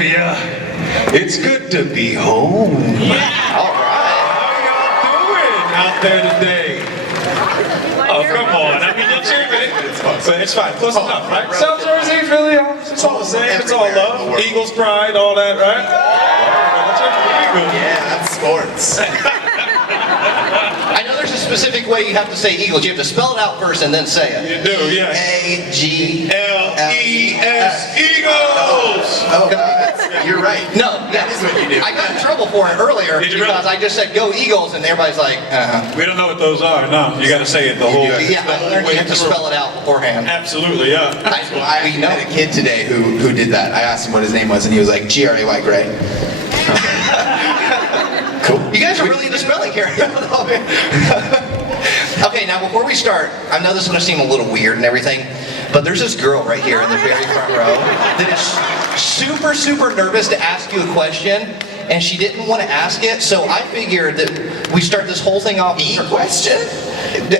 Philadelphia. It's good to be home. Yeah. All right. How y'all doing out there today? Oh, come on. I mean, let's hear it. But it's fine. Close enough, right? South Jersey, Philly, it's all the same. It's all love. Eagles pride, all that, right? Let's hear it for the Eagles. Yeah, that's sports. I know there's a specific way you have to say Eagles. You have to spell it out first and then say it. You do, yes. A-G-L-E-S. Eagles! Oh, you're right. No, that is what you do. I got in trouble for it earlier because I just said go Eagles and everybody's like, We don't know what those are, no. You gotta say it the whole way. Yeah, I learned you have to spell it out beforehand. Absolutely, yeah. I met a kid today who did that. I asked him what his name was, and he was like, G-R-A-Y, Gray. Cool. You guys are really into spelling here. Okay, now before we start, I know this is going to seem a little weird and everything, but there's this girl right here in the very front row that is super, super nervous to ask you a question, and she didn't want to ask it, so I figured that we start this whole thing off with a question.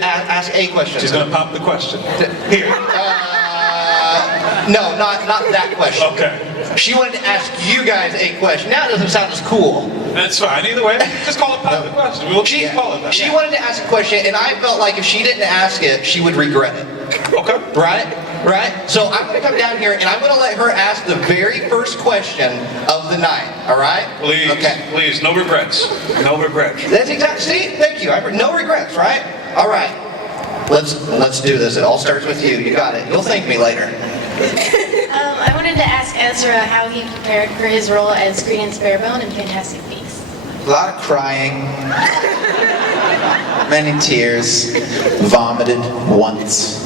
Ask a question. She's gonna pop the question. Here. No, not that question. Okay. She wanted to ask you guys a question. Now it doesn't sound as cool. That's fine. Either way, just call it pop the question. We'll call it that. She wanted to ask a question, and I felt like if she didn't ask it, she would regret it. Okay. Right? So I'm going to come down here, and I'm going to let her ask the very first question of the night. All right? Please, please, no regrets. No regrets. That's exactly. See, thank you. No regrets, right? All right. Let's do this. It all starts with you. You got it. You'll thank me later. I wanted to ask Ezra how he prepared for his role as Green and Sparebone in Fantastic Beasts. A lot of crying, many tears, vomited once.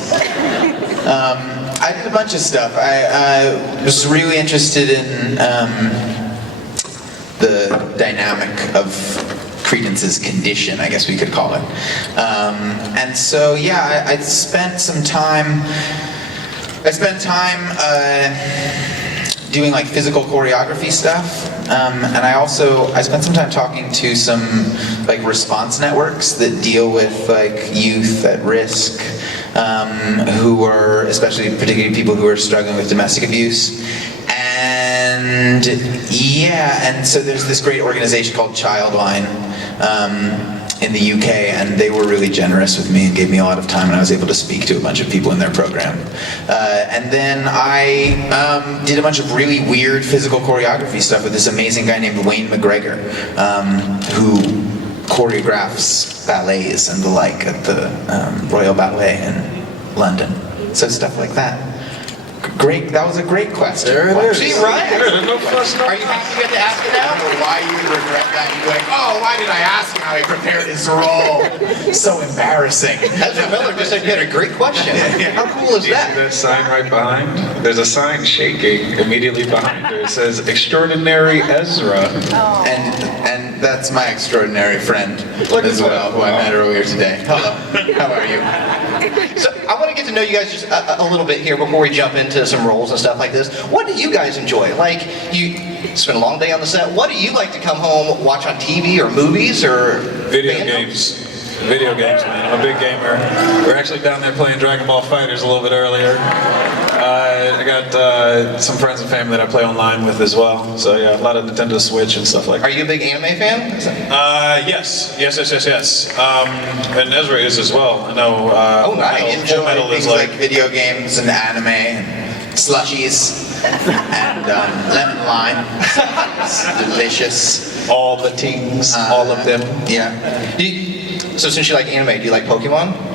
I did a bunch of stuff. I was really interested in the dynamic of Credence's condition, I guess we could call it. And so, yeah, I spent time doing like physical choreography stuff, and I spent some time talking to some like response networks that deal with like youth at risk, who are particularly people who are struggling with domestic abuse. And so there's this great organization called Childline in the UK, and they were really generous with me and gave me a lot of time, and I was able to speak to a bunch of people in their program. And then I did a bunch of really weird physical choreography stuff with this amazing guy named Wayne McGregor, who choreographs ballets and the like at the Royal Ballet in London. So stuff like that. Great, that was a great question. There it is. See, right? No fuss, no Are you happy you get to ask it I now? don't know why you would regret that. You'd be like, oh, why did I ask him how he prepared his role? So embarrassing. Ezra Miller just said you had a great question. How cool is Do you see that? that sign right behind? There's a sign shaking immediately behind her. It says, Extraordinary Ezra. And that's my extraordinary friend as well, who I met earlier today. Hello, how are you? So I want to get to know you guys just a little bit here before we jump into some roles and stuff like this. What do you guys enjoy? Like, you spend a long day on the set. What do you like to come home, watch on TV or movies or Video fandom? games. Video games, man. I'm a big gamer. We're actually down there playing Dragon Ball Fighters a little bit earlier. I got some friends and family that I play online with as well. So yeah, a lot of Nintendo Switch and stuff like that. Are you a big anime fan? Yes. And Ezra is as well. I know. Oh, nice. I enjoy things like video games and anime and slushies and lemon lime. It's delicious. all the things, all of them. Yeah. So since you like anime, do you like Pokemon?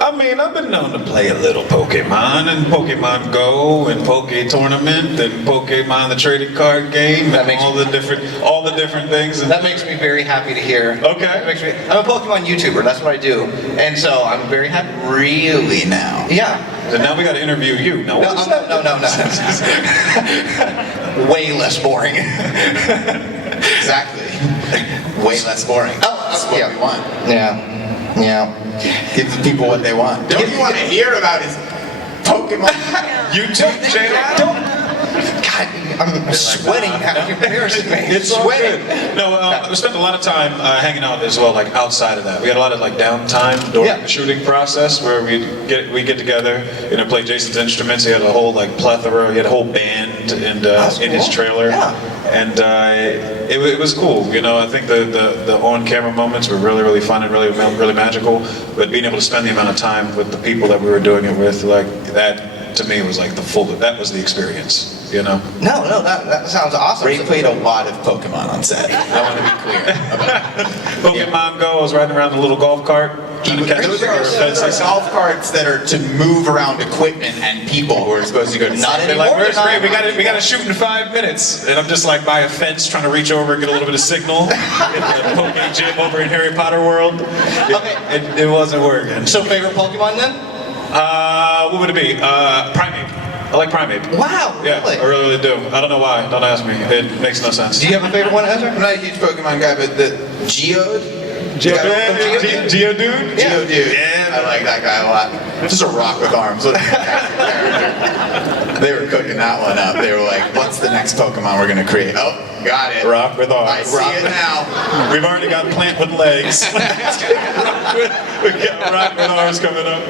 I mean, I've been known to play a little Pokemon and Pokemon Go and Poke Tournament and Pokemon the trading card game That and makes all the different things. And That makes me very happy to hear. Okay. That makes me, I'm a Pokemon YouTuber, that's what I do. And so I'm very happy. Really now? Yeah. so now we got to interview you. Now, what is that? No. Way less boring. Exactly. Way less boring. That's what we want. Yeah. Give the people what they want. Don't you want to hear about his Pokemon YouTube channel? God God, I'm sweating now. You're embarrassing me. It's all sweating. good. No, we spent a lot of time hanging out as well, like outside of that. We had a lot of like downtime during the shooting process where we get together, play Jason's instruments. He had a whole like plethora. He had a whole band in his trailer, and it was cool. I think the on-camera moments were really fun and really magical. But being able to spend the amount of time with the people that we were doing it with, like that, to me was like that was the experience. No, that sounds awesome. Ray played a lot of Pokemon on set. I want to be clear about that. Pokemon Go, I was riding around the little golf cart. Those are golf carts that are to move around equipment and people who are supposed to go to Not sleep. They're like, where's Ray? We got to shoot in 5 minutes. And I'm just like by a fence trying to reach over and get a little bit of signal. In the Pokemon gym over in Harry Potter World. It wasn't working. So favorite Pokemon then? What would it be? Primate. I like Primate. Wow, Yeah, really? I really do. I don't know why. Don't ask me. It makes no sense. Do you have a favorite one, Ezra? I'm not a huge Pokemon guy, but the Geode? Geodude? Geodude. Yeah. I like that guy a lot. Just a rock with arms. What a fantastic character. They were cooking that one up. They were like, what's the next Pokemon we're going to create? Oh, got it. Rock with arms. I see it now. We've already got plant with legs. We got rock with arms coming up.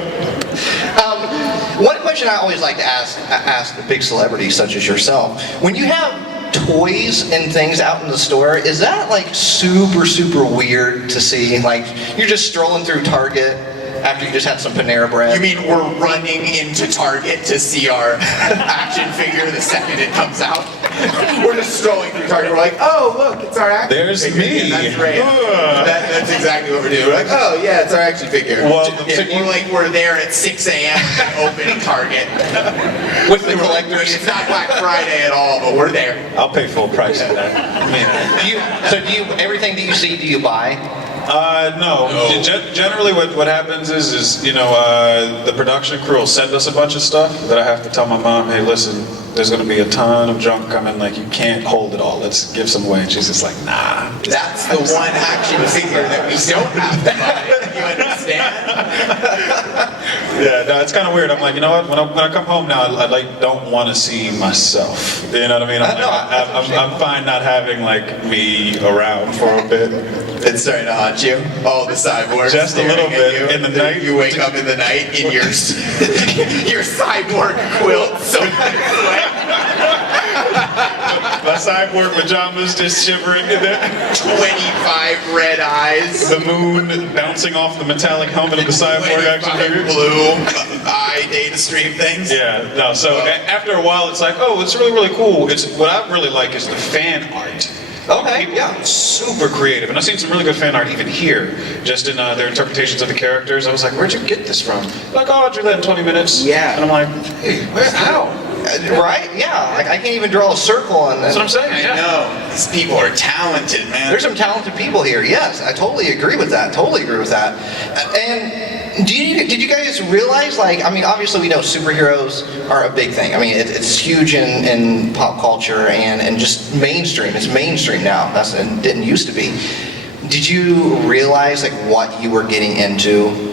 One question I always like to ask the big celebrities such as yourself, when you have toys and things out in the store, is that like super weird to see? Like you're just strolling through Target after you just had some Panera Bread? You mean we're running into Target to see our action figure the second it comes out? We're just strolling through Target. We're like, oh, look, it's our action There's figure. me. Yeah, that's right. That's exactly what we're doing. We're like, oh, yeah, it's our action figure. Well, we're there at 6 a.m. opening Target. With the I mean, collectors? it's not Black Friday at all, but we're there. I'll pay full price for that. Everything that you see, do you buy? No. Generally, what happens is the production crew will send us a bunch of stuff that I have to tell my mom, hey, listen, there's going to be a ton of junk coming. Like you can't hold it all. Let's give some away. And she's just like, nah. That's the one action figure that we don't have to buy. You understand? Yeah, no, it's kind of weird. I'm like, you know what? When I come home now, I don't want to see myself. You know what I mean? I'm fine not having like me around for a bit. It's starting to haunt you. All the cyborgs. Just a little bit in the night. You wake up in the night in your your cyborg quilt, so My cyborg pajamas just shivering in there. 25 red eyes. The moon bouncing off the metallic helmet of the cyborg action 25 figure. blue eye data stream things. Yeah, no, so after a while it's like, oh, it's really cool. What I really like is the fan art. Okay, People yeah. super creative, and I've seen some really good fan art even here, just in their interpretations of the characters. I was like, where'd you get this from? Like, oh, I drew that in 20 minutes. Yeah. And I'm like, hey, how? Right? Yeah. Like I can't even draw a circle on That's this. what I'm saying. I Yeah. know. These people are talented, man. There's some talented people here. Yes, I totally agree with that. And did you guys realize, like, I mean, obviously we know superheroes are a big thing. I mean, it's huge in pop culture and just mainstream. It's mainstream now. It didn't used to be. Did you realize like what you were getting into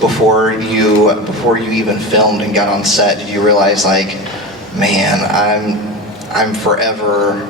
before you even filmed and got on set? Did you realize like, man, I'm forever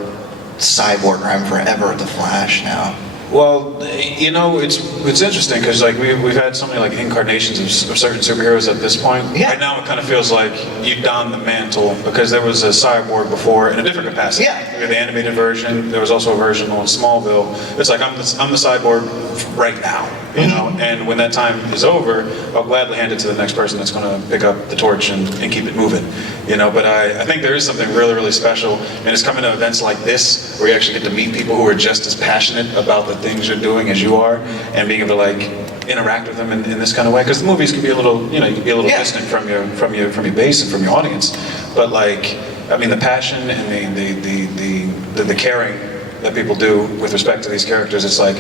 Cyborg, or I'm forever the Flash now? Well, it's interesting because like we've had so many like incarnations of certain superheroes at this point. Yeah. Right now, it kind of feels like you don the mantle because there was a Cyborg before in a different capacity. Yeah. We had the animated version. There was also a version on Smallville. It's like I'm the Cyborg right now, you know. And when that time is over, I'll gladly hand it to the next person that's going to pick up the torch and keep it moving, you know. But I think there is something really special, and it's coming to events like this where you actually get to meet people who are just as passionate about the things you're doing as you are, and being able to like interact with them in this kind of way. Because the movies can be a little, you can be a little distant from your base and from your audience. But like, I mean, the passion and the caring that people do with respect to these characters, it's like,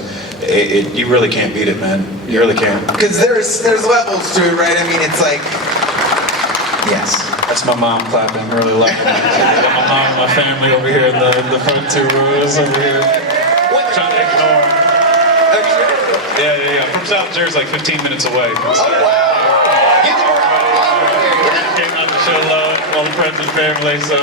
you really can't beat it, man. You really can't. Because there's levels to it, right? I mean, it's like, yes. That's my mom clapping, really loving it. My mom and my family over here in the front two rows over here. Trying to ignore. Yeah. From South Jersey, like 15 minutes away. Oh wow! Give them a round of applause right here. Came out to show love, all the friends and family. So.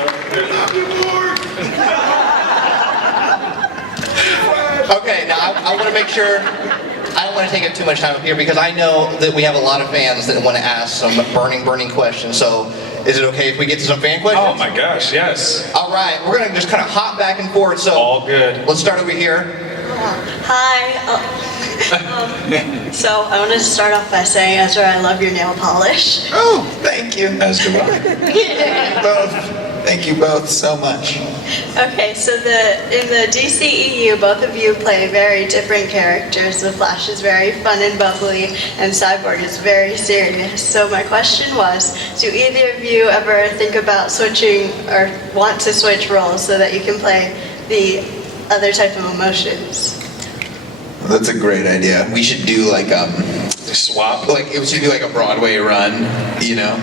Okay, now I want to make sure, I don't want to take up too much time up here because I know that we have a lot of fans that want to ask some burning questions. So is it okay if we get to some fan questions? Oh my gosh, yes. All right, we're going to just kind of hop back and forth. So All good. let's start over here. Hi. So I wanted to start off by saying, Ezra, I love your nail polish. Oh, thank you. As do I. Both. Thank you both so much. Okay, so in the DCEU, both of you play very different characters. The Flash is very fun and bubbly, and Cyborg is very serious. So my question was, do either of you ever think about switching or want to switch roles so that you can play the other type of emotions? That's a great idea. We should do like Swap. we should do like a Broadway run, you know.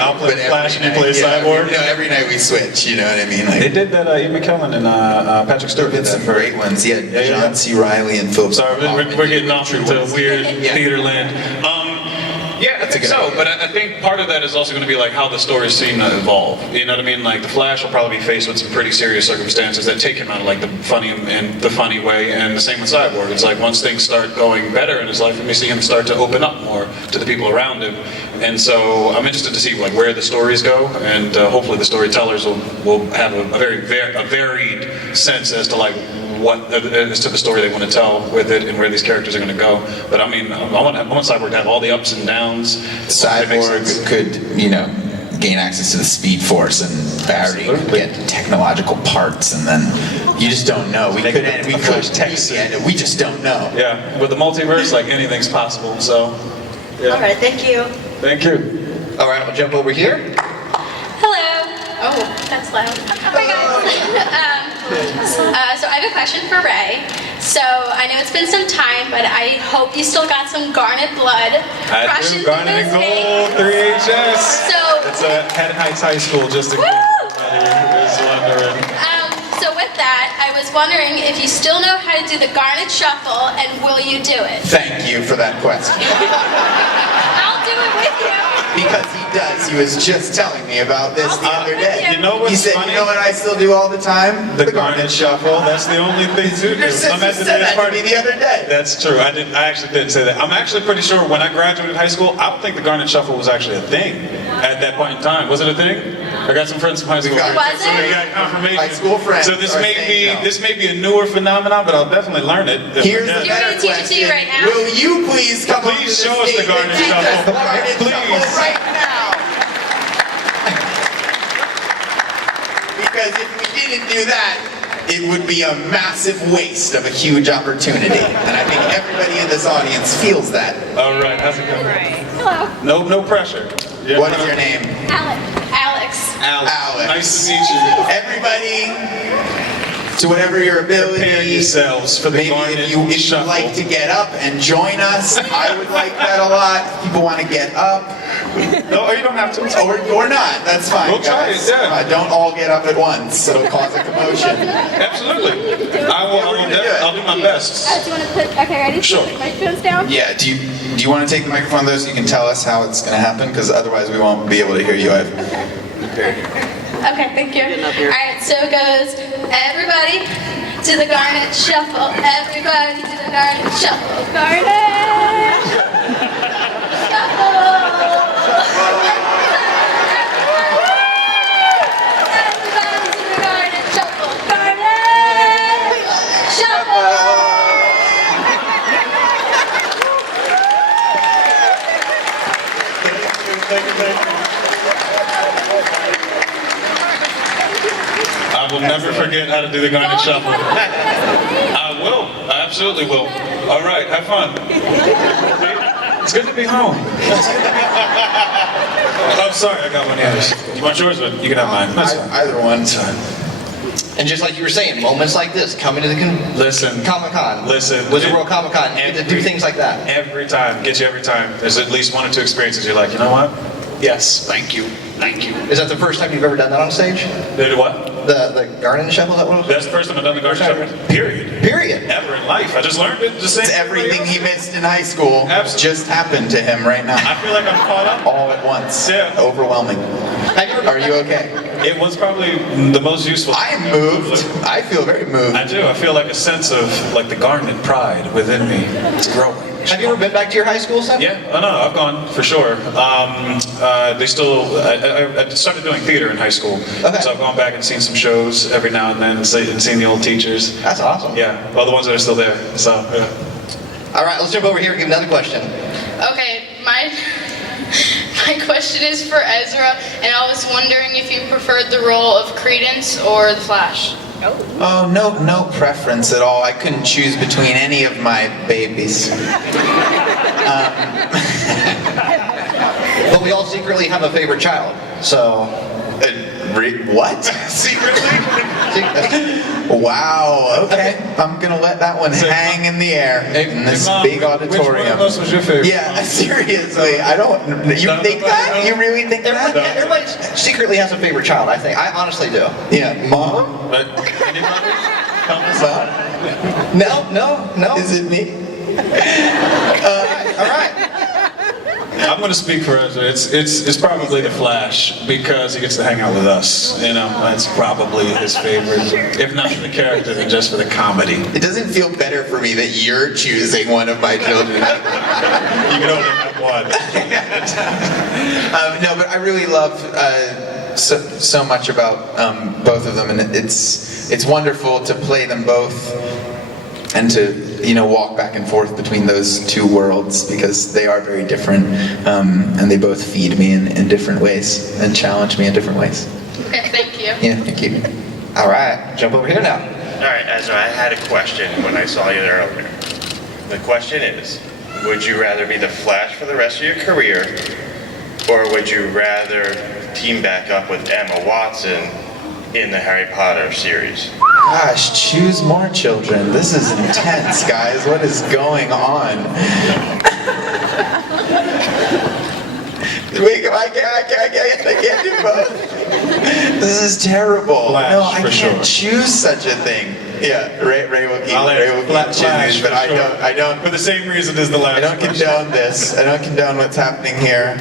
I'll play But Flash and you play yeah, Cyborg. No, every night we switch. You know what I mean? They Like, did that, Ian McKellen and Patrick there Stewart have did been that. some great ones. Yeah, yeah. John C. Reilly and Philip. Sorry, we're getting off into weird Yeah. theater land. Yeah, I think so, but I think part of that is also going to be like how the story's seen evolve. You know what I mean? Like the Flash will probably be faced with some pretty serious circumstances that take him out of like the funny way, and the same with Cyborg. It's like once things start going better in his life, and we see him start to open up more to the people around him. And so I'm interested to see like where the stories go, and hopefully the storytellers will have a varied sense as to like what as to the story they want to tell with it and where these characters are going to go. But I mean, I want Cyborg to have all the ups and downs. Cyborg could, you know, gain access to the Speed Force, and Barry could Absolutely. get technological parts, and then you just don't know. We could we just don't know. Yeah, with the multiverse, like anything's possible. So, yeah. All right, thank you. Thank you. All right, we'll jump over here. Hello. Oh, that's loud. Hi guys. So I have a question for Ray. So I know it's been some time, but I hope you still got some Garnet blood I rushing do, Garnet and through those Gold, veins. 3HS. So, It's Head Heights High School, just to Woo! everybody who's wondering. so with that, I was wondering if you still know how to do the Garnet Shuffle, and will you do it? Thank you for that question. I'll do it with you. Because he does. He was just telling me about this the other day. You know what's He said, funny? you know what I still do all the time? The Garnet Shuffle. That's the only thing to do. Your sister I'm at the said dance that to party. me the other day. That's true. I actually didn't say that. I'm actually pretty sure when I graduated high school, I don't think the Garnet Shuffle was actually a thing at that point in time. Was it a thing? I got some friends from high school. got- Was so we it? got confirmation. High school friends So this are may saying no. be a newer phenomenon, but I'll definitely learn it. if I Here's can. the You're better gonna teach it to question. you right now? Will you please come up to Please the show us the stage Garnet and teach us Shuffle. the Garnet Please. Shuffle right now? Because if we didn't do that, it would be a massive waste of a huge opportunity. And I think everybody in this audience feels that. All right, how's it going? Hello. No pressure. Yeah. What is your name? Alex. Alex. Alex. Nice to meet you. Everybody, to whatever your ability. Prepare yourselves for the Maybe Garnet if you Shuffle. like to get up and join us, I would like that a lot. If people want to get up, No, you don't have to. or not, that's fine. We'll try guys. it, yeah. Don't all get up at once. It'll cause a commotion. Absolutely. I'll do my best. Do you want to put, okay, ready? Sure. Put microphones down? Yeah. Do you want to take the microphone though, so you can tell us how it's going to happen? Because otherwise, we won't be able to hear you. Okay, thank you. Alright, so it goes, everybody to the Garnet Shuffle. Everybody to the Garnet Shuffle. Garnet! Shuffle! Everybody to the Garnet Shuffle. Garnet! Shuffle! I will never forget how to do the Garnet Shuffle. I will. I absolutely will. All right, have fun. It's good to be home. Oh, sorry, I got one of yours. You want yours, but you can have mine. That's fine. Either one. And just like you were saying, moments like this, coming to the Listen. Comic-Con, Listen. Wizard World Comic-Con, you get to do things like that. Every time, get you every time. There's at least one or two experiences you're like, you know what? Yes, thank you. Thank you. Is that the first time you've ever done that on stage? Did what? The garden shuffle, is that what it was? That's the first time I've done the garden shuffle. Period. Period. Ever in life. I just learned it. Just It's everything he missed in high school just happened to him right now. I feel like I'm caught up. All at once. Yeah. Overwhelming. Are you okay? It was probably the most useful. I am moved. I feel very moved. I do. I feel like a sense of like the garnet pride within me. It's growing. Have you ever been back to your high school, Sam? Yeah, oh no, I've gone for sure. They still. I started doing theater in high school, Okay. so I've gone back and seen some shows every now and then, and seen the old teachers. That's awesome. Yeah, all the ones that are still there. So yeah. All right, let's jump over here and give another question. Okay, my question is for Ezra, and I was wondering if you preferred the role of Credence or the Flash. Oh, no preference at all. I couldn't choose between any of my babies. But we all secretly have a favorite child, so... What? Secretly? Wow, okay. I'm gonna let that one hang in the air in this Mom, big Which one auditorium. of us was your favorite? Yeah, seriously, I don't... You think that? You really think that? Everybody secretly has a favorite child, I think. I honestly do. Yeah, Mom? But anybody? Comments? No. Is it me? All right. I'm going to speak for Ezra. It's probably the Flash because he gets to hang out with us. You know, that's probably his favorite. If not for the character, then just for the comedy. It doesn't feel better for me that you're choosing one of my children. You can only have one. No, but I really love so much about both of them, and it's wonderful to play them both and to walk back and forth between those two worlds because they are very different, and they both feed me in different ways and challenge me in different ways. Okay, thank you. Yeah, thank you. All right, jump over here now. All right, Ezra, I had a question when I saw you there earlier. The question is, would you rather be the Flash for the rest of your career, or would you rather team back up with Emma Watson in the Harry Potter series? Gosh, choose more children. This is intense, guys. What is going on? Wait, I can't do both. This is terrible. Flash, no, I for can't sure. choose such a thing. Yeah, Ray will keep Flash, choosing, but for sure. I don't. For the same reason as the last. I don't condone this. I don't condone what's happening here.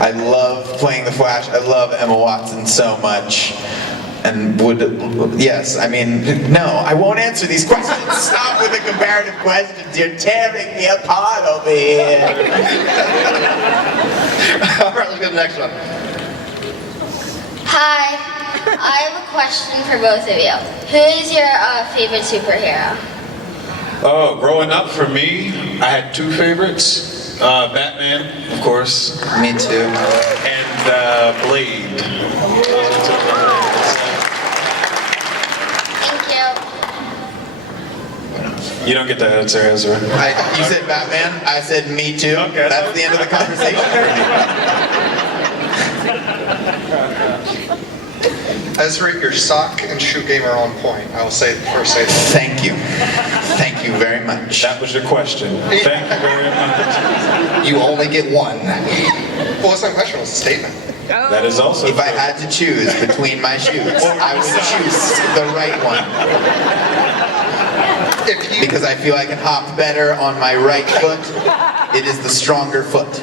I love playing the Flash. I love Emma Watson so much. And yes, I mean, no, I won't answer these questions. Stop with the comparative questions. You're tearing me apart over here. All right, let's go to the next one. Hi, I have a question for both of you. Who is your favorite superhero? Oh, growing up for me, I had two favorites. Batman, of course, Me too. and Blade. Those are the two favorites. Thank you. You don't get that answer, Ezra. You said Batman. I said me too. Okay. That's the end of the conversation for Ezra, your sock and shoe game are on point. I will say first say that. me. Thank you. Thank you very much. That was your question. Thank you very much. You only get one. Well, it's not a question, it was a statement. That is also If I true. had to choose between my shoes, I would choose the right one. Because I feel I can hop better on my right foot. It is the stronger foot.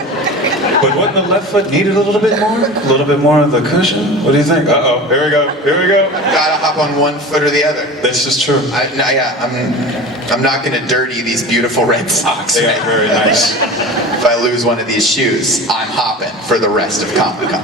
But wouldn't the left foot need it a little bit more? A little bit more of the cushion? What do you think? Uh-oh, here we go. Gotta hop on one foot or the other. This is true. I'm not gonna dirty these beautiful red socks. They are very nice. If I lose one of these shoes, I'm hopping for the rest of Comic-Con.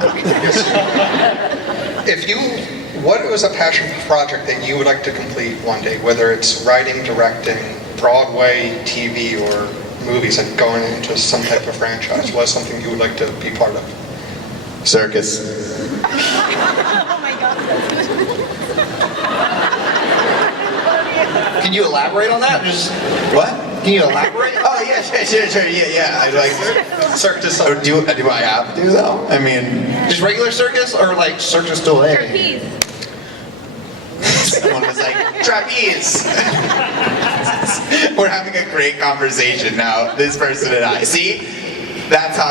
What was a passion project that you would like to complete one day, whether it's writing, directing, Broadway, TV, or movies, like going into some type of franchise? What's something you would like to be part of? Circus. Can you elaborate on that? Just What? can you elaborate? Oh yeah, sure. Yeah. I like Circus. Or do I have to though? I mean, Just regular circus or like Circus du Soleil? someone was like trapeze. We're having a great conversation now. This person and I. See, that's how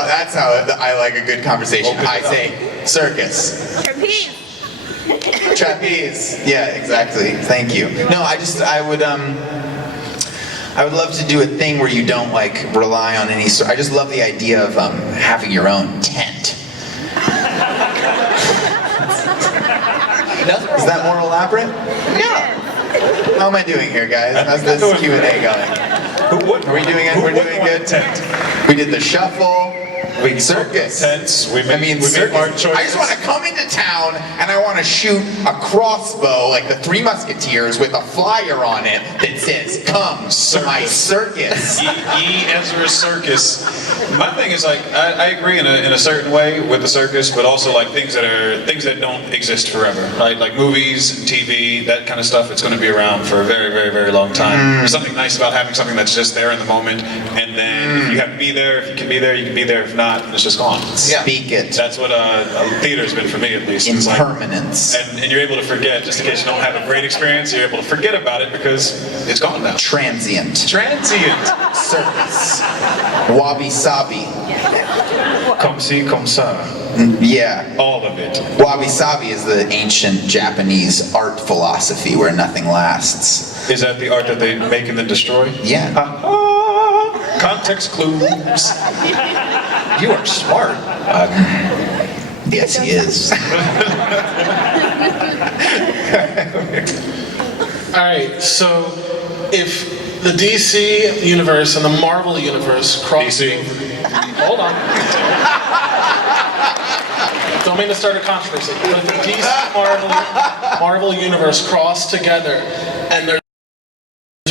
I like a good conversation. I say Circus. Trapeze. Trapeze. Yeah, exactly. Thank you. No, I would love to do a thing where you don't like rely on any sort. I just love the idea of having your own tent. Is that more elaborate? Yeah. How am I doing here, guys? How's this Q&A going? Are we doing it? We're doing good. Tent. We did the shuffle. We circus. Tents. We made circus. hard choices. I just want to come into town and I want to shoot a crossbow like the Three Musketeers with a flyer on it that says, "Come to my circus." Ezra Circus. My thing is like I agree in a certain way with the circus, but also like things that don't exist forever. Right? Like movies and TV, that kind of stuff. It's going to be around for a very, very, very long time. There's something nice about having something that's just there in the moment, and then if you have to be there, if you can be there, you can be there. If not, it's just gone. Speak it. That's what theater's been for me, at least. Impermanence. And you're able to forget, just in case you don't have a great experience, you're able to forget about it because it's gone now. Transient. Circus. Wabi sabi. Comme ci, comme ça. Yeah. All of it. Wabi sabi is the ancient Japanese art philosophy where nothing lasts. Is that the art that they make and then destroy? Yeah. Context clues. You are smart. Yes, he is. Alright, so if the DC universe and the Marvel universe cross DC. over... Hold on. Don't mean to start a controversy, but the DC Marvel universe cross together and there's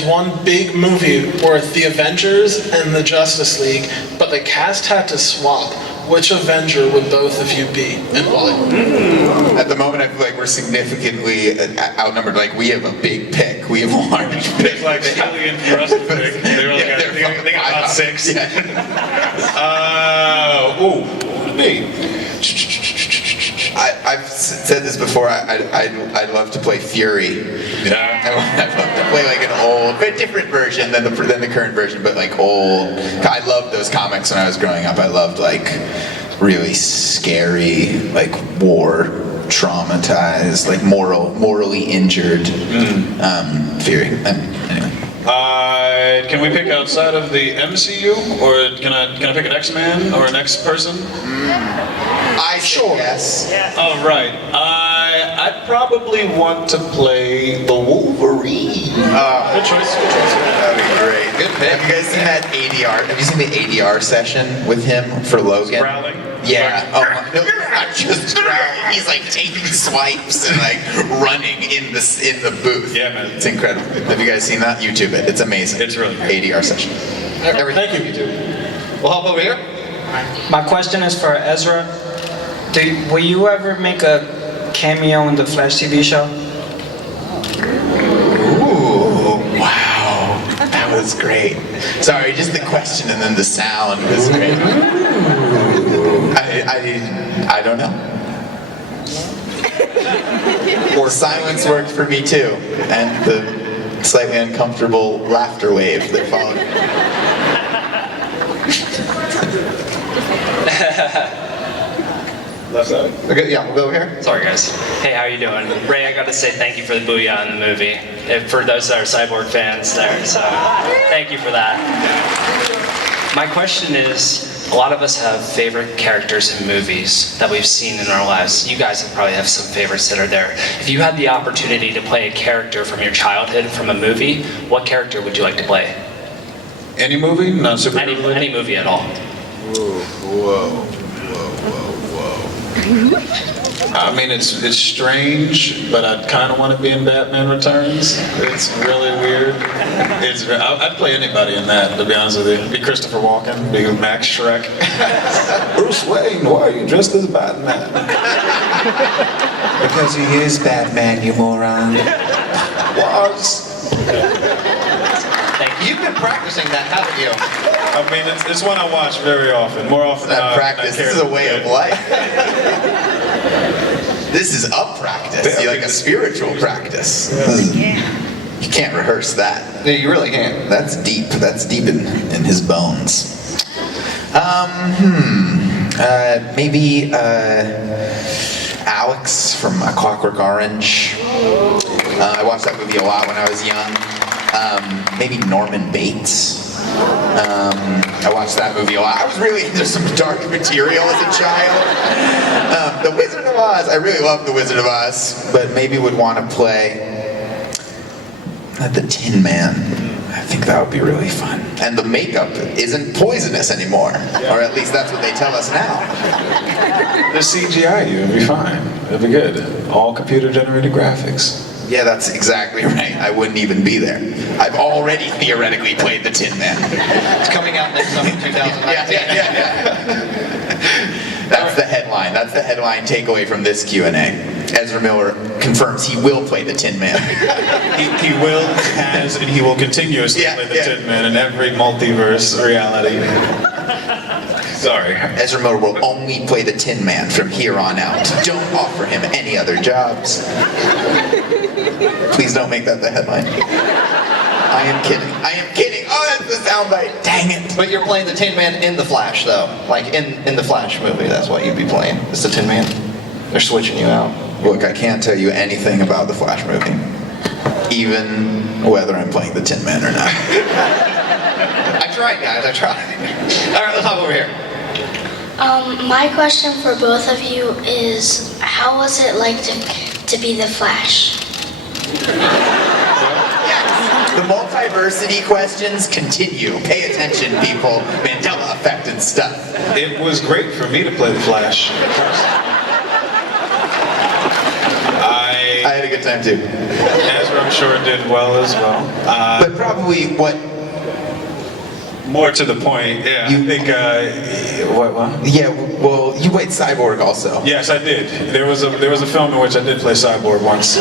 one big movie worth the Avengers and the Justice League, but the cast had to swap. Which Avenger would both of you be, and why? At the moment, I feel like we're significantly outnumbered. Like, we have a big pick. We have a large pick. It's like alien for us to pick. They got about 6. Yeah. Me. I've said this before. I'd love to play Fury. Yeah. I'd love to play like an old, but different version than the current version, but like old. I loved those comics when I was growing up. I loved like really scary, like war, traumatized, like morally injured Fury. Anyway. Can we pick outside of the MCU, or can I pick an X-Man or an X-person? I sure. Yes. All right. I'd probably want to play the Wolverine. Good choice. That'd be great. Good pick. Have you guys seen that ADR? Have you seen the ADR session with him for Logan? Growling. Yeah. Oh, no, not just growling. He's like taking swipes and like running in the booth. Yeah, man. It's incredible. Have you guys seen that? YouTube it. It's amazing. It's really good. ADR session. Thank you. We'll help over here. My question is for Ezra. Will you ever make a cameo in the Flash TV show? Ooh, wow. That was great. Sorry, just the question and then the sound was great. I don't know. Or silence worked for me too, and the slightly uncomfortable laughter wave that followed. Left side. Okay, yeah, we'll go over here. Sorry, guys. Hey, how you doing? Ray, I got to say thank you for the booyah in the movie. For those that are Cyborg fans there, so thank you for that. My question is, a lot of us have favorite characters in movies that we've seen in our lives. You guys probably have some favorites that are there. If you had the opportunity to play a character from your childhood from a movie, what character would you like to play? Any movie? Not superhero. Any movie at all. Whoa. I mean, it's strange, but I kind of want to be in Batman Returns. It's really weird. I'd play anybody in that, to be honest with you. Be Christopher Walken, be Max Shrek. Bruce Wayne, why are you dressed as Batman? Because he is Batman, you moron. Was. You've been practicing that, haven't you? I mean, it's one I watch very often. More often than That practice. This is a way of life. This is a practice. Like a spiritual practice. You can't rehearse that. Yeah, you really can't. That's deep. That's deep in his bones. Maybe Alex from A Clockwork Orange. I watched that movie a lot when I was young. Maybe Norman Bates. I watched that movie a lot. I was really into some dark material as a child. The Wizard of Oz. I really loved The Wizard of Oz, but maybe would want to play the Tin Man. I think that would be really fun. And the makeup isn't poisonous anymore. Or at least that's what they tell us now. The CGI, you'll be fine. It'll be good. All computer-generated graphics. Yeah, that's exactly right. I wouldn't even be there. I've already theoretically played the Tin Man. It's coming out next summer, 2019. That's the headline. That's the headline takeaway from this Q&A. Ezra Miller confirms he will play the Tin Man. He will, has, and he will continuously play the Tin Man in every multiverse reality. Sorry. Ezra Miller will only play the Tin Man from here on out. Don't offer him any other jobs. Please don't make that the headline. I am kidding. I am kidding. Oh, that's the soundbite. Dang it. But you're playing the Tin Man in the Flash, though. Like in the Flash movie, that's what you'd be playing. It's the Tin Man. They're switching you out. Look, I can't tell you anything about the Flash movie, even whether I'm playing the Tin Man or not. I tried, guys. I tried. All right, let's hop over here. My question for both of you is, how was it like to be the Flash? The multiversity questions continue. Pay attention, people. Mandela effect and stuff. It was great for me to play the Flash. I had a good time too. Ezra, I'm sure, did well as well. But probably what... More to the point, yeah. I think, what? Yeah, well, you played Cyborg also. Yes, I did. There was a film in which I did play Cyborg once.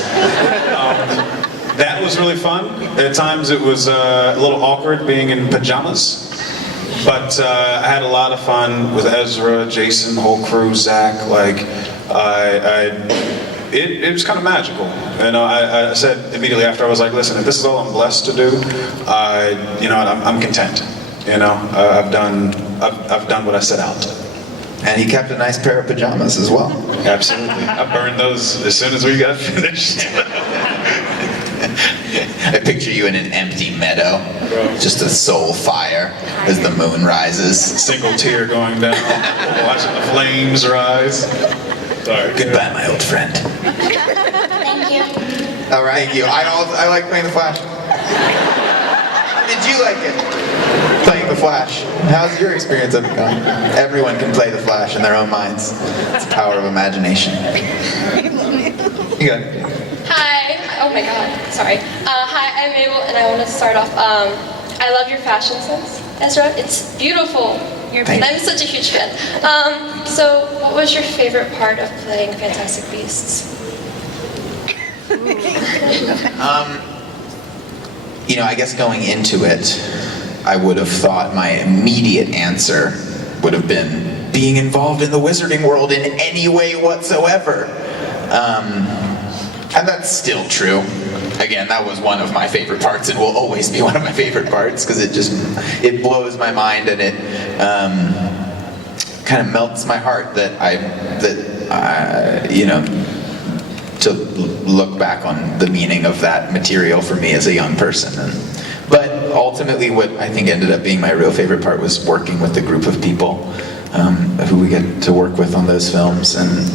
That was really fun. At times it was a little awkward being in pajamas. But I had a lot of fun with Ezra, Jason, the whole crew, Zach. Like, it was kind of magical. You know, I said immediately after, I was like, listen, if this is all I'm blessed to do, you know, I'm content. You know, I've done what I set out to. And he kept a nice pair of pajamas as well. Absolutely. I burned those as soon as we got finished. I picture you in an empty meadow, just a soul fire as the moon rises. Single tear going down, watching the flames rise. Sorry. Goodbye, my old friend. Thank you. All right, thank you. I like playing the Flash. Did you like it? Playing the Flash. How's your experience of it going? Everyone can play the Flash in their own minds. It's the power of imagination. You got it. Hi. Oh my God. Sorry. Hi, I'm Mabel, and I want to start off. I love your fashion sense, Ezra. It's beautiful. I'm such a huge fan. So, what was your favorite part of playing Fantastic Beasts? You know, I guess going into it, I would have thought my immediate answer would have been being involved in the wizarding world in any way whatsoever. And that's still true. Again, that was one of my favorite parts and will always be one of my favorite parts because it blows my mind and it kind of melts my heart that you know, to look back on the meaning of that material for me as a young person. But ultimately what I think ended up being my real favorite part was working with the group of people who we get to work with on those films, and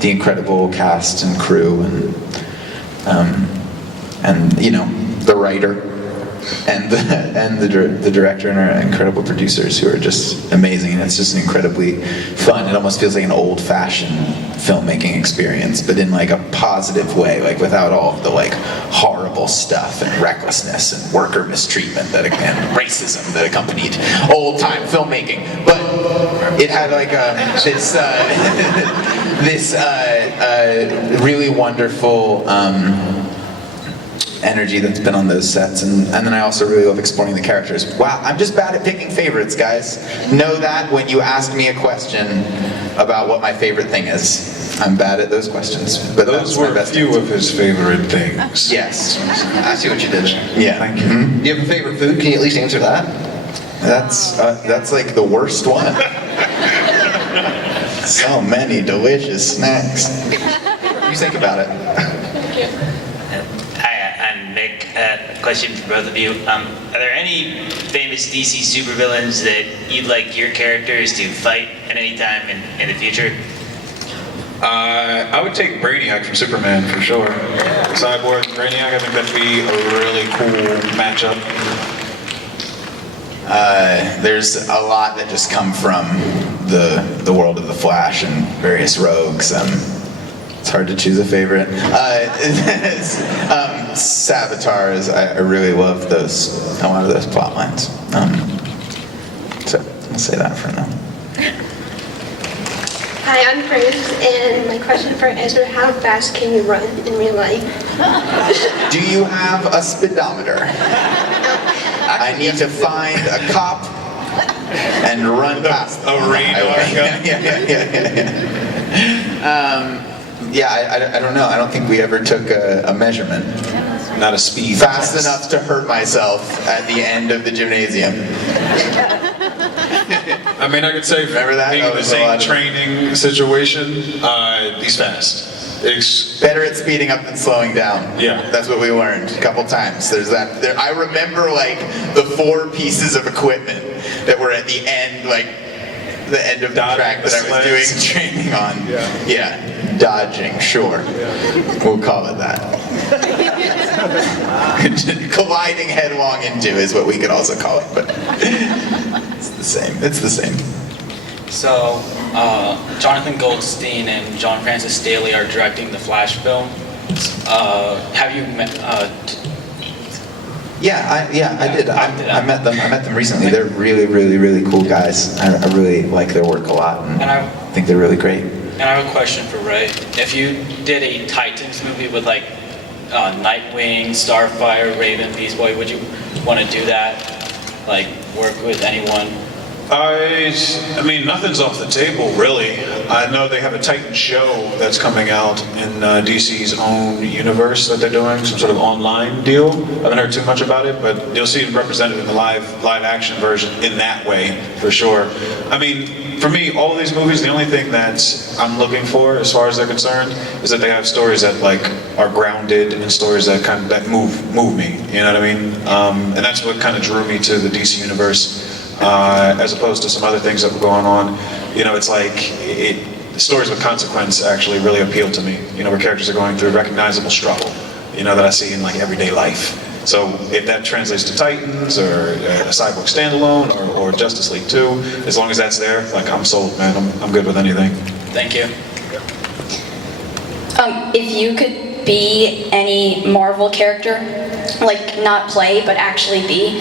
the incredible cast and crew, and you know, the writer and the director and our incredible producers who are just amazing, and it's just an incredibly fun, it almost feels like an old-fashioned filmmaking experience, but in like a positive way, like without all of the like horrible stuff and recklessness and worker mistreatment and racism that accompanied old-time filmmaking. But it had like this really wonderful energy that's been on those sets, and then I also really love exploring the characters. Wow, I'm just bad at picking favorites, guys. Know that when you ask me a question about what my favorite thing is. I'm bad at those questions, but those were a few of his favorite things. Yes. I see what you did. Yeah. Thank you. Do you have a favorite food? Can you at least answer that? That's like the worst one. So many delicious snacks. You think about it. Hi, I'm Nick. Question for both of you. Are there any famous DC supervillains that you'd like your characters to fight at any time in the future? I would take Brainiac from Superman for sure. Cyborg, Brainiac, I think that'd be a really cool matchup. There's a lot that just come from the world of the Flash and various rogues. It's hard to choose a favorite. Savitar's, I really love a lot of those plot lines. So I'll say that for now. Hi, I'm Prince, and my question for Ezra, how fast can you run in real life? Do you have a speedometer? I need to find a cop and run past them. A radar gun? Yeah, I don't know. I don't think we ever took a measurement. Not a speed Fast test. enough to hurt myself at the end of the gymnasium. I mean, I could say Remember that? being That in the was a lot same of- training situation, he's fast. Better at speeding up than slowing down. Yeah. That's what we learned a couple times. There's that. I remember like the 4 pieces of equipment that were at the end, like the end of the track that I was doing training on. Yeah. Dodging, sure. We'll call it that. Colliding headlong into is what we could also call it, but it's the same. It's the same. So, Jonathan Goldstein and John Francis Daley are directing the Flash film. Have you met? I did. I met them. I met them recently. They're really, really, really cool guys. I really like their work a lot, and I think they're really great. And I have a question for Ray. If you did a Titans movie with like Nightwing, Starfire, Raven, Beast Boy, would you want to do that? Like work with anyone? I mean, nothing's off the table, really. I know they have a Titan show that's coming out in DC's own universe that they're doing, some sort of online deal. I haven't heard too much about it, but you'll see it represented in the live action version in that way, for sure. I mean, for me, all of these movies, the only thing that I'm looking for, as far as they're concerned, is that they have stories that like are grounded and stories that that move me. You know what I mean? And that's what kind of drew me to the DC universe. As opposed to some other things that were going on. You know, it's like, the stories with consequence actually really appeal to me. You know, where characters are going through recognizable struggle, you know, that I see in like everyday life. So if that translates to Titans or a Cyborg standalone or Justice League 2, as long as that's there, like I'm sold, man. I'm good with anything. Thank you. If you could be any Marvel character, like not play but actually be,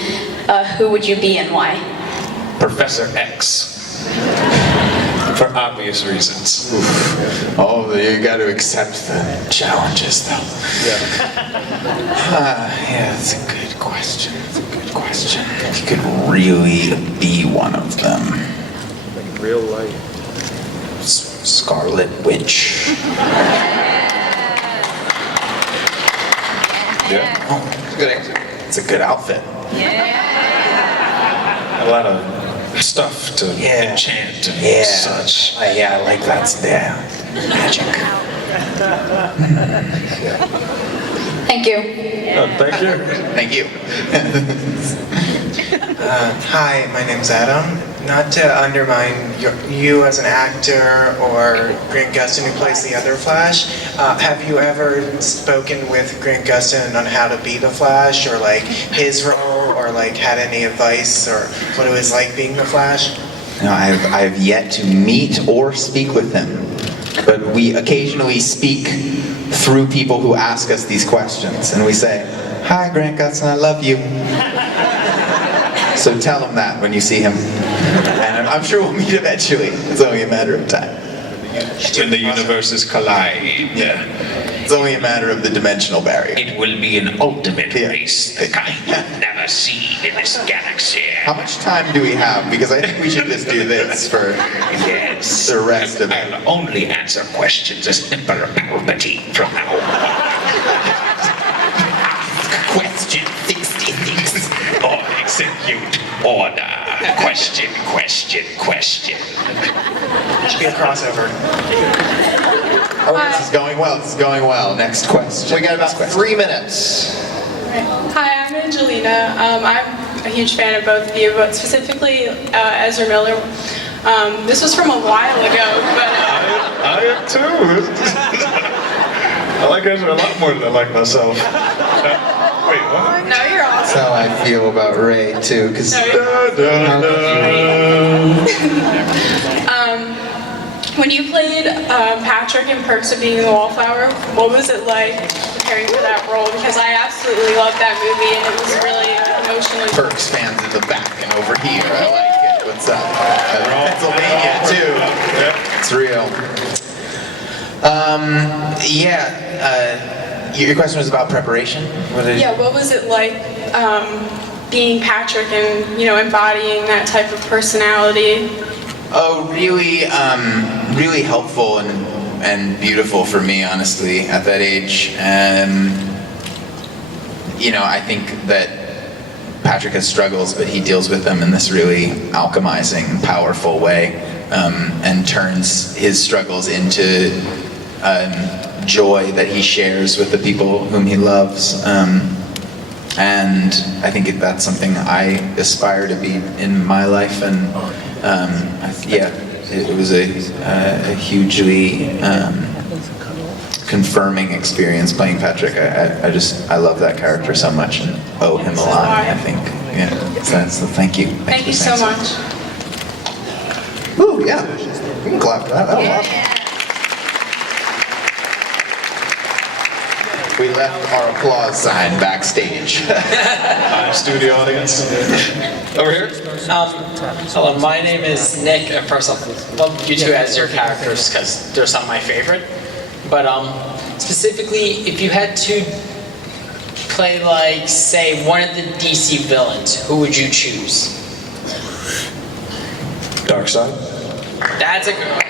who would you be and why? Professor X. For obvious reasons. Oh, you got to accept the challenges, though. Yeah, that's a good question. That's a good question. You could really be one of them. Like real life. Scarlet Witch. Yeah. Oh, that's a good answer. It's a good outfit. A lot of stuff to enchant and such. Yeah, I like that. Yeah. Magic. Thank you. Thank you. Thank you. Hi, my name's Adam. Not to undermine you as an actor or Grant Gustin who plays the other Flash, have you ever spoken with Grant Gustin on how to be the Flash or like his role or like had any advice or what it was like being the Flash? No, I've yet to meet or speak with him, but we occasionally speak through people who ask us these questions, and we say, "Hi, Grant Gustin, I love you." So tell him that when you see him, and I'm sure we'll meet eventually. It's only a matter of time. When the universes collide. Yeah. It's only a matter of the dimensional barrier. It will be an ultimate race, the kind you've never seen in this galaxy. How much time do we have? Because I think we should just do this for the rest of it. I'll only answer questions as Emperor Palpatine from now on. Question 66. Or execute order. Question. Should be a crossover. Oh, this is going well. This is going well. Next question. We got about 3 minutes. Hi, I'm Angelina. I'm a huge fan of both of you, but specifically Ezra Miller. This was from a while ago, but... I am too. I like Ezra a lot more than I like myself. Wait, what? No, you're That's awesome. how I feel about Ray too, because When you played Patrick in Perks of Being the Wallflower, what was it like preparing for that role? Because I absolutely loved that movie, and it was really emotionally... Perks fans in the back and over here. I like it. What's up? Pennsylvania too. It's real. Your question was about preparation? Yeah, what was it like being Patrick and, embodying that type of personality? Oh, really helpful and beautiful for me, honestly, at that age. I think that Patrick has struggles, but he deals with them in this really alchemizing, powerful way, and turns his struggles into joy that he shares with the people whom he loves. And I think that's something I aspire to be in my life, and it was a hugely confirming experience playing Patrick. I love that character so much and owe him a lot, I think. Yeah, so thank you. Thank you so much. Ooh, yeah. We can clap for that. That was awesome. We left our applause sign backstage. Studio audience. Over here. Hello, my name is Nick. At first, I love you two as your characters because they're some of my favorite. But specifically, if you had to play, like, say, one of the DC villains, who would you choose? Darkseid. That's a good one.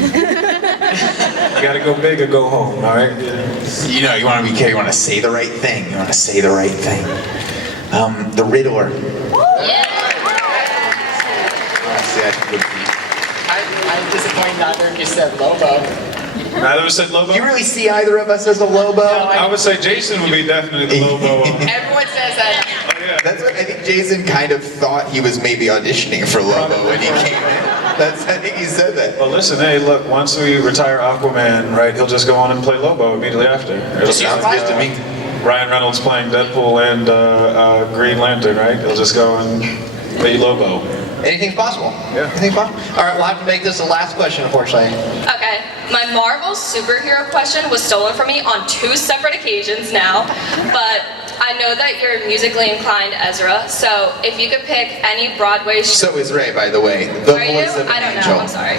You gotta go big or go home, all right? You want to be careful. You want to say the right thing. The Riddler. I'm disappointed neither of you said Lobo. Neither of us said Lobo? Do you really see either of us as a Lobo? I would say Jason would be definitely the Lobo. Everyone says that. That's what I think Jason kind of thought he was maybe auditioning for Lobo when he came in. I think he said that. Well, listen, hey, look, once we retire Aquaman, right, he'll just go on and play Lobo immediately after. Sounds good to me. Ryan Reynolds playing Deadpool and Green Lantern, right? He'll just go and be Lobo. Anything's possible. Yeah. Anything's possible. All right, we'll have to make this the last question, unfortunately. Okay, my Marvel superhero question was stolen from me on 2 separate occasions now, but I know that you're musically inclined, Ezra, so if you could pick any Broadway... So is Ray, by the way. The Are you? voice of an I don't angel. know, I'm sorry.